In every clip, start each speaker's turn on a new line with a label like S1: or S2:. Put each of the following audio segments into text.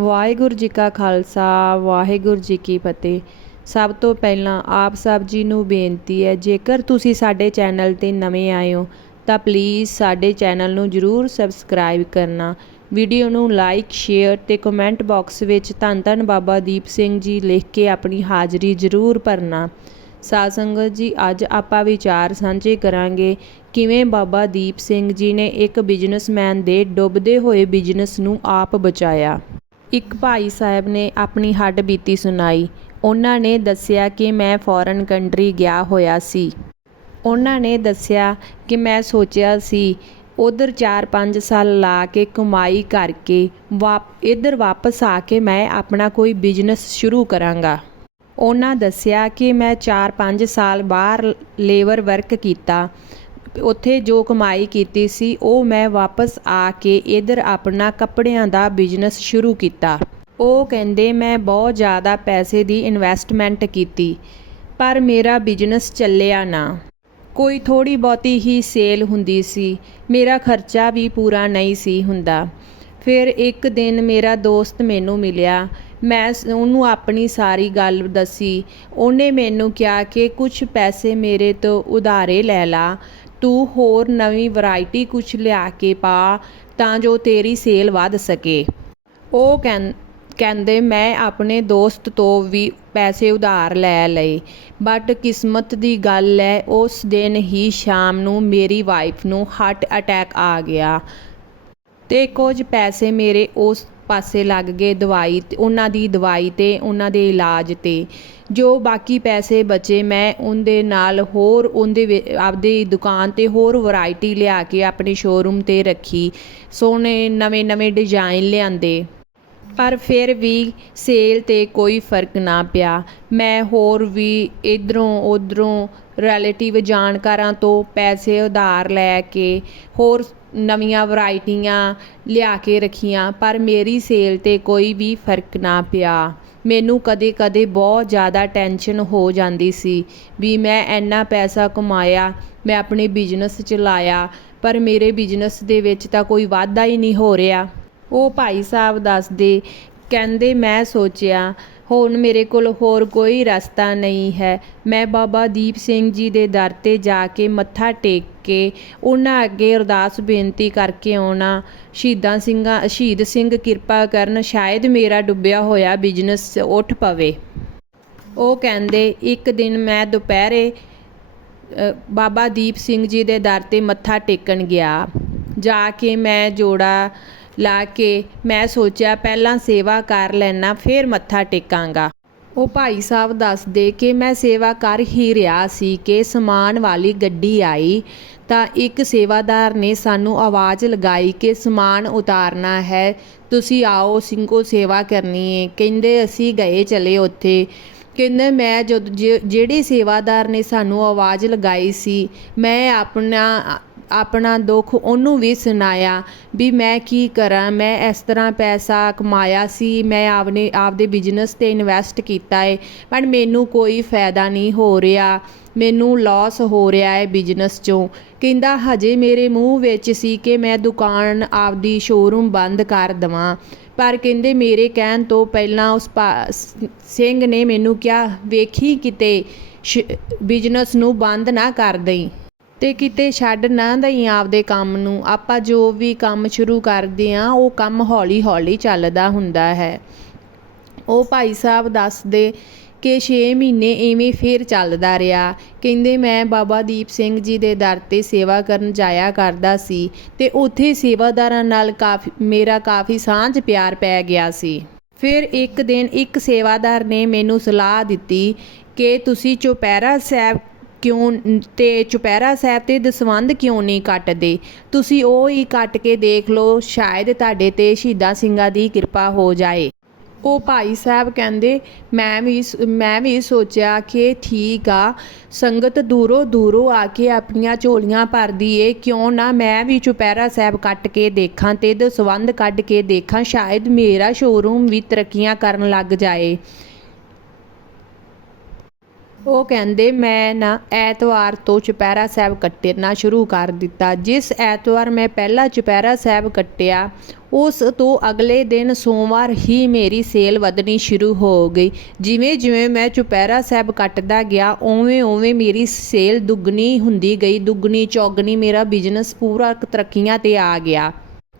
S1: ਵਾਹਿਗੁਰੂ ਜੀ ਕਾ ਖਾਲਸਾ, ਵਾਹਿਗੁਰੂ ਜੀ ਕੀ ਫਤਿਹ। ਸਭ ਤੋਂ ਪਹਿਲਾਂ ਆਪ ਸਭ ਜੀ ਨੂੰ ਬੇਨਤੀ ਹੈ, ਜੇਕਰ ਤੁਸੀਂ ਸਾਡੇ ਚੈਨਲ ਤੇ ਨਵੇਂ ਆਏ ਹੋ, ਤਾਂ ਪਲੀਜ਼ ਸਾਡੇ ਚੈਨਲ ਨੂੰ ਜਰੂਰ ਸਬਸਕ੍ਰਾਈਬ ਕਰਨਾ। ਵੀਡੀਓ ਨੂੰ ਲਾਈਕ, ਸ਼ੇਅਰ ਤੇ ਕਮੈਂਟ ਬਾਕਸ ਵਿੱਚ ਧੰਨ ਧੰਨ ਬਾਬਾ ਦੀਪ ਸਿੰਘ ਜੀ ਲਿਖ ਕੇ ਆਪਣੀ ਹਾਜ਼ਰੀ ਜਰੂਰ ਭਰਨਾ। ਸਾਧ ਸੰਗਤ ਜੀ, ਅੱਜ ਆਪਾਂ ਵਿਚਾਰ ਸਾਂਝੇ ਕਰਾਂਗੇ, ਕਿਵੇਂ ਬਾਬਾ ਦੀਪ ਸਿੰਘ ਜੀ ਨੇ ਇੱਕ ਬਿਜ਼ਨਸਮੈਨ ਦੇ ਡੁੱਬਦੇ ਹੋਏ ਬਿਜ਼ਨਸ ਨੂੰ ਆਪ ਬਚਾਇਆ। ਇੱਕ ਭਾਈ ਸਾਹਿਬ ਨੇ ਆਪਣੀ ਹੱਡ ਬੀਤੀ ਸੁਣਾਈ। ਉਹਨਾਂ ਨੇ ਦੱਸਿਆ ਕਿ ਮੈਂ ਫੋਰਨ ਕੰਟਰੀ ਗਿਆ ਹੋਇਆ ਸੀ। ਉਹਨਾਂ ਨੇ ਦੱਸਿਆ ਕਿ ਮੈਂ ਸੋਚਿਆ ਸੀ, ਉਧਰ 4-5 ਸਾਲ ਲਾ ਕੇ ਕਮਾਈ ਕਰਕੇ ਵਾਪ, ਇੱਧਰ ਵਾਪਸ ਆ ਕੇ ਮੈਂ ਆਪਣਾ ਕੋਈ ਬਿਜ਼ਨਸ ਸ਼ੁਰੂ ਕਰਾਂਗਾ। ਉਹਨਾਂ ਦੱਸਿਆ ਕਿ ਮੈਂ 4-5 ਸਾਲ ਬਾਹਰ ਲੇਬਰ ਵਰਕ ਕੀਤਾ। ਉੱਥੇ ਜੋ ਕਮਾਈ ਕੀਤੀ ਸੀ, ਉਹ ਮੈਂ ਵਾਪਸ ਆ ਕੇ ਇੱਧਰ ਆਪਣਾ ਕੱਪੜਿਆਂ ਦਾ ਬਿਜ਼ਨਸ ਸ਼ੁਰੂ ਕੀਤਾ। ਉਹ ਕਹਿੰਦੇ, ਮੈਂ ਬਹੁਤ ਜ਼ਿਆਦਾ ਪੈਸੇ ਦੀ ਇਨਵੈਸਟਮੈਂਟ ਕੀਤੀ, ਪਰ ਮੇਰਾ ਬਿਜ਼ਨਸ ਚੱਲਿਆ ਨਾ। ਕੋਈ ਥੋੜੀ ਬਹੁਤੀ ਹੀ ਸੇਲ ਹੁੰਦੀ ਸੀ, ਮੇਰਾ ਖਰਚਾ ਵੀ ਪੂਰਾ ਨਹੀਂ ਸੀ ਹੁੰਦਾ। ਫਿਰ ਇੱਕ ਦਿਨ ਮੇਰਾ ਦੋਸਤ ਮੈਨੂੰ ਮਿਲਿਆ। ਮੈਂ ਉਹਨੂੰ ਆਪਣੀ ਸਾਰੀ ਗੱਲ ਦੱਸੀ। ਉਹਨੇ ਮੈਨੂੰ ਕਿਹਾ ਕਿ ਕੁਝ ਪੈਸੇ ਮੇਰੇ ਤੋਂ ਉਧਾਰੇ ਲੈ ਲਾ। ਤੂੰ ਹੋਰ ਨਵੀਂ ਵੈਰਾਈਟੀ ਕੁਝ ਲਿਆ ਕੇ ਪਾ ਤਾਂ ਜੋ ਤੇਰੀ ਸੇਲ ਵੱਧ ਸਕੇ। ਉਹ ਕਹਿੰ, ਕਹਿੰਦੇ, ਮੈਂ ਆਪਣੇ ਦੋਸਤ ਤੋਂ ਵੀ ਪੈਸੇ ਉਧਾਰ ਲੈ ਲਏ ਬਟ ਕਿਸਮਤ ਦੀ ਗੱਲ ਹੈ ਉਸ ਦਿਨ ਹੀ ਸ਼ਾਮ ਨੂੰ ਮੇਰੀ ਵਾਈਫ ਨੂੰ ਹਾਰਟ ਅਟੈਕ ਆ ਗਿਆ। ਤੇ ਕੁਝ ਪੈਸੇ ਮੇਰੇ ਉਸ ਪਾਸੇ ਲੱਗ ਗਏ ਦਵਾਈ ਉਹਨਾਂ ਦੀ ਦਵਾਈ ਤੇ, ਉਹਨਾਂ ਦੇ ਇਲਾਜ ਤੇ। ਜੋ ਬਾਕੀ ਪੈਸੇ ਬਚੇ, ਮੈਂ ਉਹਦੇ ਨਾਲ ਹੋਰ ਉਹਦੇ ਵਿ- ਆਪਦੀ ਦੁਕਾਨ ਤੇ ਹੋਰ ਵਰਾਇਟੀ ਲਿਆ ਕੇ ਆਪਣੇ ਸ਼ੋਰੂਮ ਤੇ ਰੱਖੀ। ਸੋਹਣੇ ਨਵੇਂ ਨਵੇਂ ਡਿਜ਼ਾਈਨ ਲਿਆਂਦੇ। ਪਰ ਫਿਰ ਵੀ ਸੇਲ ਤੇ ਕੋਈ ਫ਼ਰਕ ਨਾ ਪਿਆ। ਮੈਂ ਹੋਰ ਵੀ ਇੱਧਰੋਂ ਉੱਧਰੋਂ ਰਿਲੇਟਿਵ ਜਾਣਕਾਰਾਂ ਤੋਂ ਪੈਸੇ ਉਧਾਰ ਲੈ ਕੇ ਹੋਰ ਨਵੀਆਂ ਵੈਰਾਈਟੀਆਂ ਲਿਆ ਕੇ ਰੱਖੀਆਂ, ਪਰ ਮੇਰੀ ਸੇਲ ਤੇ ਕੋਈ ਵੀ ਫ਼ਰਕ ਨਾ ਪਿਆ। ਮੈਨੂੰ ਕਦੇ-ਕਦੇ ਬਹੁਤ ਜ਼ਿਆਦਾ ਟੈਨਸ਼ਨ ਹੋ ਜਾਂਦੀ ਸੀ ਵੀ ਮੈਂ ਇੰਨਾ ਪੈਸਾ ਕਮਾਇਆ, ਮੈਂ ਆਪਣੇ ਬਿਜ਼ਨਸ ਚਲਾਇਆ ਪਰ ਮੇਰੇ ਬਿਜ਼ਨਸ ਦੇ ਵਿੱਚ ਤਾਂ ਕੋਈ ਵਾਧਾ ਹੀ ਨਹੀਂ ਹੋ ਰਿਹਾ। ਉਹ ਭਾਈ ਸਾਹਿਬ ਦੱਸਦੇ, ਕਹਿੰਦੇ, ਮੈਂ ਸੋਚਿਆ, ਹੁਣ ਮੇਰੇ ਕੋਲ ਹੋਰ ਕੋਈ ਰਸਤਾ ਨਹੀਂ ਹੈ। ਮੈਂ ਬਾਬਾ ਦੀਪ ਸਿੰਘ ਜੀ ਦੇ ਦਰ ਤੇ ਜਾ ਕੇ ਮੱਥਾ ਟੇਕ ਕੇ ਉਹਨਾਂ ਅੱਗੇ ਅਰਦਾਸ ਬੇਨਤੀ ਕਰਕੇ ਆਉਣਾ। ਸ਼ਹੀਦਾਂ ਸਿੰਘਾਂ, ਸ਼ਹੀਦ ਸਿੰਘ ਕਿਰਪਾ ਕਰਨ ਸ਼ਾਇਦ ਮੇਰਾ ਡੁੱਬਿਆ ਹੋਇਆ ਬਿਜ਼ਨਸ ਉੱਠ ਪਵੇ। ਉਹ ਕਹਿੰਦੇ, ਇੱਕ ਦਿਨ ਮੈਂ ਦੁਪਹਿਰੇ ਬਾਬਾ ਦੀਪ ਸਿੰਘ ਜੀ ਦੇ ਦਰ ਤੇ ਮੱਥਾ ਟੇਕਣ ਗਿਆ। ਜਾ ਕੇ ਮੈਂ ਜੋੜਾ ਲਾ ਕੇ ਮੈਂ ਸੋਚਿਆ ਪਹਿਲਾਂ ਸੇਵਾ ਕਰ ਲੈਣਾ ਫਿਰ ਮੱਥਾ ਟੇਕਾਂਗਾ। ਉਹ ਭਾਈ ਸਾਹਿਬ ਦੱਸਦੇ ਕਿ ਮੈਂ ਸੇਵਾ ਕਰ ਹੀ ਰਿਹਾ ਸੀ ਕਿ ਸਮਾਨ ਵਾਲੀ ਗੱਡੀ ਆਈ ਤਾਂ ਇੱਕ ਸੇਵਾਦਾਰ ਨੇ ਸਾਨੂੰ ਆਵਾਜ਼ ਲਗਾਈ ਕਿ ਸਮਾਨ ਉਤਾਰਨਾ ਹੈ, ਤੁਸੀਂ ਆਓ, ਸਿੰਘੋ ਸੇਵਾ ਕਰਨੀ ਹੈ ਕਹਿੰਦੇ ਅਸੀਂ ਗਏ ਚਲੇ ਉੱਥੇ। ਕਹਿੰਦੇ ਮੈਂ ਜਦ, ਜਿ- ਜਿਹੜੇ ਸੇਵਾਦਾਰ ਨੇ ਸਾਨੂੰ ਆਵਾਜ਼ ਲਗਾਈ ਸੀ, ਮੈਂ ਆਪਣਾ ਆਪਣਾ ਦੁੱਖ ਉਹਨੂੰ ਵੀ ਸੁਣਾਇਆ ਵੀ ਮੈਂ ਕੀ ਕਰਾਂ, ਮੈਂ ਇਸ ਤਰ੍ਹਾਂ ਪੈਸਾ ਕਮਾਇਆ ਸੀ, ਮੈਂ ਆਪਨੇ, ਆਪਦੇ ਬਿਜ਼ਨਸ ਤੇ ਇਨਵੈਸਟ ਕੀਤਾ ਹੈ ਪਰ ਮੈਨੂੰ ਕੋਈ ਫਾਇਦਾ ਨਹੀਂ ਹੋ ਰਿਹਾ, ਮੈਨੂੰ ਲਾਸ ਹੋ ਰਿਹਾ ਹੈ ਬਿਜ਼ਨਸ ਚੋਂ। ਕਹਿੰਦਾ, ਹਜੇ ਮੇਰੇ ਮੂੰਹ ਵਿੱਚ ਸੀ ਕਿ ਮੈਂ ਦੁਕਾਨ ਆਪਦੀ ਸ਼ੋਰੂਮ ਬੰਦ ਕਰ ਦਵਾਂ। ਪਰ ਕਹਿੰਦੇ, ਮੇਰੇ ਕਹਿਣ ਤੋਂ ਪਹਿਲਾਂ ਉਸ ਭਾ- ਸਿੰਘ ਨੇ ਮੈਨੂੰ ਕਿਹਾ, ਵੇਖੀ ਕਿਤੇ ਬਿਜ਼ਨਸ ਨੂੰ ਬੰਦ ਨਾ ਕਰ ਦੇਈ। ਤੇ ਕਿਤੇ ਛੱਡ ਨਾ ਦਈ ਆਪਦੇ ਕੰਮ ਨੂੰ। ਆਪਾਂ ਜੋ ਵੀ ਕੰਮ ਸ਼ੁਰੂ ਕਰਦੇ ਆ, ਉਹ ਕੰਮ ਹੌਲੀ ਹੌਲੀ ਚੱਲਦਾ ਹੁੰਦਾ ਹੈ। ਉਹ ਭਾਈ ਸਾਹਿਬ ਦੱਸਦੇ ਕਿ 6 ਮਹੀਨੇ ਐਵੇਂ ਫੇਰ ਚੱਲਦਾ ਰਿਹਾ। ਕਹਿੰਦੇ, ਮੈਂ ਬਾਬਾ ਦੀਪ ਸਿੰਘ ਜੀ ਦੇ ਦਰ ਤੇ ਸੇਵਾ ਕਰਨ ਜਾਇਆ ਕਰਦਾ ਸੀ ਤੇ ਉੱਥੇ ਸੇਵਾਦਾਰਾਂ ਨਾਲ ਕਾਫੀ, ਮੇਰਾ ਕਾਫੀ ਸਾਂਝ ਪਿਆਰ ਪੈ ਗਿਆ ਸੀ। ਫਿਰ ਇੱਕ ਦਿਨ ਇੱਕ ਸੇਵਾਦਾਰ ਨੇ ਮੈਨੂੰ ਸਲਾਹ ਦਿੱਤੀ ਕਿ ਤੁਸੀਂ ਚੁਪਹਿਰਾ ਸਾਹਿਬ ਕਿਉਂ ਤੇ ਚੁਪਹਿਰਾ ਸਾਹਿਬ ਤੇ ਦਸਵੰਧ ਕਿਉਂ ਨਹੀਂ ਕੱਟਦੇ? ਤੁਸੀਂ ਉਹ ਹੀ ਕੱਟ ਕੇ ਦੇਖ ਲਓ, ਸ਼ਾਇਦ ਤੁਹਾਡੇ ਤੇ ਸ਼ਹੀਦਾਂ ਸਿੰਘਾਂ ਦੀ ਕਿਰਪਾ ਹੋ ਜਾਏ। ਉਹ ਭਾਈ ਸਾਹਿਬ ਕਹਿੰਦੇ, ਮੈਂ ਵੀ ਸ- ਮੈਂ ਵੀ ਸੋਚਿਆ ਕਿ ਠੀਕ ਆ। ਸੰਗਤ ਦੂਰੋਂ ਦੂਰੋਂ ਆ ਕੇ ਆਪਣੀਆਂ ਝੋਲੀਆਂ ਭਰਦੀ ਏ। ਕਿਉਂ ਨਾ ਮੈਂ ਵੀ ਚੁਪਹਿਰਾ ਸਾਹਿਬ ਕੱਟ ਕੇ ਦੇਖਾਂ ਤੇ ਦਸਵੰਧ ਕੱਢ ਕੇ ਦੇਖਾਂ। ਸ਼ਾਇਦ ਮੇਰਾ ਸ਼ੋਰੂਮ ਵੀ ਤਰੱਕੀਆਂ ਕਰਨ ਲੱਗ ਜਾਏ। ਉਹ ਕਹਿੰਦੇ, ਮੈਂ ਨਾ ਐਤਵਾਰ ਤੋਂ ਚੁਪਹਿਰਾ ਸਾਹਿਬ ਕੱਟਣਾ ਸ਼ੁਰੂ ਕਰ ਦਿੱਤਾ। ਜਿਸ ਐਤਵਾਰ ਮੈਂ ਪਹਿਲਾ ਚੁਪਹਿਰਾ ਸਾਹਿਬ ਕੱਟਿਆ, ਉਸ ਤੋਂ ਅਗਲੇ ਦਿਨ ਸੋਮਵਾਰ ਹੀ ਮੇਰੀ ਸੇਲ ਵਧਣੀ ਸ਼ੁਰੂ ਹੋ ਗਈ। ਜਿਵੇਂ ਜਿਵੇਂ ਮੈਂ ਚੁਪਹਿਰਾ ਸਾਹਿਬ ਕੱਟਦਾ ਗਿਆ, ਉਵੇਂ ਉਵੇਂ ਮੇਰੀ ਸੇਲ ਦੁੱਗਣੀ ਹੁੰਦੀ ਗਈ, ਦੁੱਗਣੀ, ਚੌਗਣੀ ਮੇਰਾ ਬਿਜ਼ਨਸ ਪੂਰਾ ਤਰੱਕੀਆਂ ਤੇ ਆ ਗਿਆ।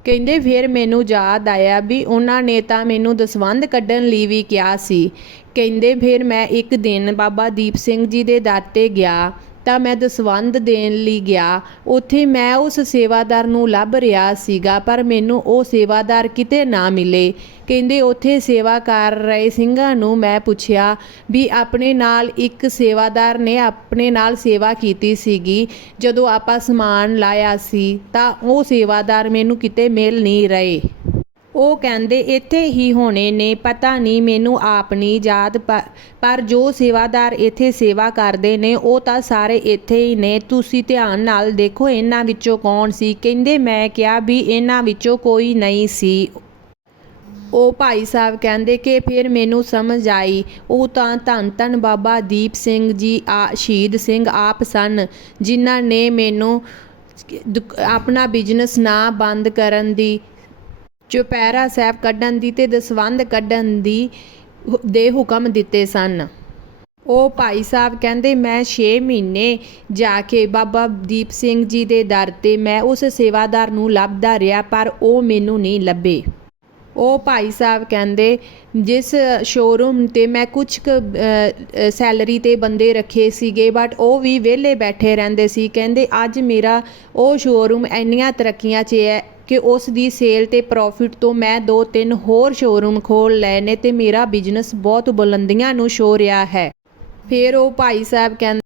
S1: ਕਹਿੰਦੇ, ਫਿਰ ਮੈਨੂੰ ਯਾਦ ਆਇਆ ਵੀ ਉਹਨਾਂ ਨੇ ਤਾਂ ਮੈਨੂੰ ਦਸਵੰਧ ਕੱਢਣ ਲਈ ਵੀ ਕਿਹਾ ਸੀ। ਕਹਿੰਦੇ, ਫਿਰ ਮੈਂ ਇੱਕ ਦਿਨ ਬਾਬਾ ਦੀਪ ਸਿੰਘ ਜੀ ਦੇ ਦਰ ਤੇ ਗਿਆ। ਤਾਂ ਮੈਂ ਦਸਵੰਧ ਦੇਣ ਲਈ ਗਿਆ। ਉੱਥੇ ਮੈਂ ਉਸ ਸੇਵਾਦਾਰ ਨੂੰ ਲੱਭ ਰਿਹਾ ਸੀਗਾ, ਪਰ ਮੈਨੂੰ ਉਹ ਸੇਵਾਦਾਰ ਕਿਤੇ ਨਾ ਮਿਲੇ। ਕਹਿੰਦੇ, ਉੱਥੇ ਸੇਵਾ ਕਰ ਰਹੇ ਸਿੰਘਾਂ ਨੂੰ ਮੈਂ ਪੁੱਛਿਆ ਵੀ ਆਪਣੇ ਨਾਲ ਇੱਕ ਸੇਵਾਦਾਰ ਨੇ ਆਪਣੇ ਨਾਲ ਸੇਵਾ ਕੀਤੀ ਸੀਗੀ। ਜਦੋਂ ਆਪਾਂ ਸਮਾਨ ਲਾਇਆ ਸੀ ਤਾਂ ਉਹ ਸੇਵਾਦਾਰ ਮੈਨੂੰ ਕਿਤੇ ਮਿਲ ਨਹੀਂ ਰਹੇ। ਉਹ ਕਹਿੰਦੇ, ਇੱਥੇ ਹੀ ਹੋਣੇ ਨੇ, ਪਤਾ ਨਹੀਂ ਮੈਨੂੰ ਆਪ ਨਹੀਂ ਯਾਦ, ਪ- ਪਰ ਜੋ ਸੇਵਾਦਾਰ ਇੱਥੇ ਸੇਵਾ ਕਰਦੇ ਨੇ, ਉਹ ਤਾਂ ਸਾਰੇ ਇੱਥੇ ਹੀ ਨੇ। ਤੁਸੀਂ ਧਿਆਨ ਨਾਲ ਦੇਖੋ, ਇਹਨਾਂ ਵਿੱਚੋਂ ਕੌਣ ਸੀ? ਕਹਿੰਦੇ, ਮੈਂ ਕਿਹਾ ਵੀ ਇਹਨਾਂ ਵਿੱਚੋਂ ਕੋਈ ਨਹੀਂ ਸੀ। ਉਹ ਭਾਈ ਸਾਹਿਬ ਕਹਿੰਦੇ ਕਿ ਫਿਰ ਮੈਨੂੰ ਸਮਝ ਆਈ। ਉਹ ਤਾਂ ਧੰਨ ਧੰਨ ਬਾਬਾ ਦੀਪ ਸਿੰਘ ਜੀ, ਆ, ਸ਼ਹੀਦ ਸਿੰਘ ਆਪ ਸਨ, ਜਿਨ੍ਹਾਂ ਨੇ ਮੈਨੂੰ ਦੁਕ- ਆਪਣਾ ਬਿਜ਼ਨਸ ਨਾ ਬੰਦ ਕਰਨ ਦੀ ਚੁਪਹਿਰਾ ਸਾਹਿਬ ਕੱਢਣ ਦੀ ਤੇ ਦਸਵੰਧ ਕੱਢਣ ਦੀ ਦੇ ਹੁਕਮ ਦਿੱਤੇ ਸਨ। ਉਹ ਭਾਈ ਸਾਹਿਬ ਕਹਿੰਦੇ, ਮੈਂ 6 ਮਹੀਨੇ ਜਾ ਕੇ ਬਾਬਾ ਦੀਪ ਸਿੰਘ ਜੀ ਦੇ ਦਰ ਤੇ ਮੈਂ ਉਸ ਸੇਵਾਦਾਰ ਨੂੰ ਲੱਭਦਾ ਰਿਹਾ, ਪਰ ਉਹ ਮੈਨੂੰ ਨਹੀਂ ਲੱਭੇ। ਉਹ ਭਾਈ ਸਾਹਿਬ ਕਹਿੰਦੇ, ਜਿਸ ਸ਼ੋਰੂਮ ਤੇ ਮੈਂ ਕੁਝ ਸੈਲਰੀ ਤੇ ਬੰਦੇ ਰੱਖੇ ਸੀਗੇ ਬਟ ਉਹ ਵੀ ਵਿਹਲੇ ਬੈਠੇ ਰਹਿੰਦੇ ਸੀ। ਕਹਿੰਦੇ, ਅੱਜ ਮੇਰਾ ਉਹ ਸ਼ੋਰੂਮ ਇੰਨੀਆਂ ਤਰੱਕੀਆਂ 'ਚ ਹੈ ਕਿ ਉਸ ਦੀ ਸੇਲ ਤੇ ਪ੍ਰੋਫਿਟ ਤੋਂ ਮੈਂ ਦੋ ਤਿੰਨ ਹੋਰ ਸ਼ੋਰੂਮ ਖੋਲ ਲਏ ਨੇ ਤੇ ਮੇਰਾ ਬਿਜ਼ਨਸ ਬਹੁਤ ਬੁਲੰਦੀਆਂ ਨੂੰ ਛੋ ਰਿਹਾ ਹੈ। ਫਿਰ ਉਹ ਭਾਈ ਸਾਹਿਬ ਕਹਿੰਦੇ